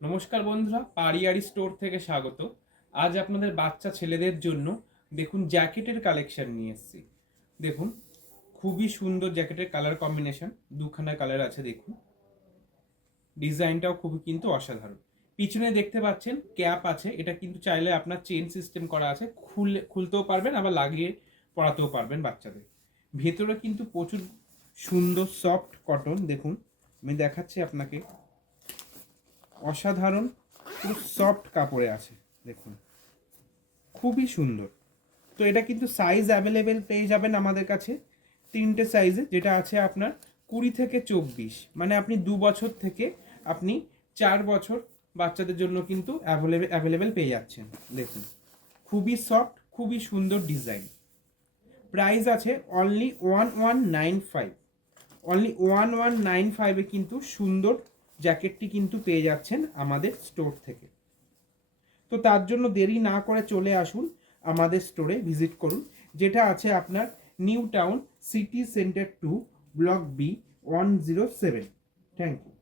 নমস্কার বন্ধুরা, পারিয়ারি স্টোর থেকে স্বাগত। আজ আপনাদের বাচ্চা ছেলেদের জন্য দেখুন জ্যাকেটের কালেকশন নিয়ে এসেছি। দেখুন খুবই সুন্দর জ্যাকেটের কালার কম্বিনেশন, দুখানা কালার আছে। দেখুন ডিজাইনটাও খুবই কিন্তু অসাধারণ। পিছনে দেখতে পাচ্ছেন ক্যাপ আছে, এটা কিন্তু চাইলে আপনার চেন সিস্টেম করা আছে, খুলতেও পারবেন, আবার লাগিয়ে পরাতেও পারবেন বাচ্চাদের। ভেতরে কিন্তু প্রচুর সুন্দর সফট কটন। দেখুন আমি দেখাচ্ছি আপনাকে, অসাধারণ পুরো সফট কাপড়ে আছে। দেখুন খুবই সুন্দর। তো এটা কিন্তু সাইজ অ্যাভেলেবেল পেয়ে যাবেন আমাদের কাছে তিনটে সাইজে, যেটা আছে আপনার 20 থেকে 24, মানে আপনি 2 বছর থেকে আপনি 4 বছর বাচ্চাদের জন্য কিন্তু অ্যাভেলেবেল পেয়ে যাচ্ছেন। দেখুন খুবই সফট, খুবই সুন্দর ডিজাইন। প্রাইস আছে অনলি 1195। অনলি 1195-এ কিন্তু সুন্দর জ্যাকেটটি কিন্তু পেয়ে যাচ্ছেন আমাদের স্টোর থেকে। তো তার জন্য দেরি না করে চলে আসুন আমাদের স্টোরে, ভিজিট করুন, যেটা আছে আপনার New Town City Centre 2, block B 107। Thank you.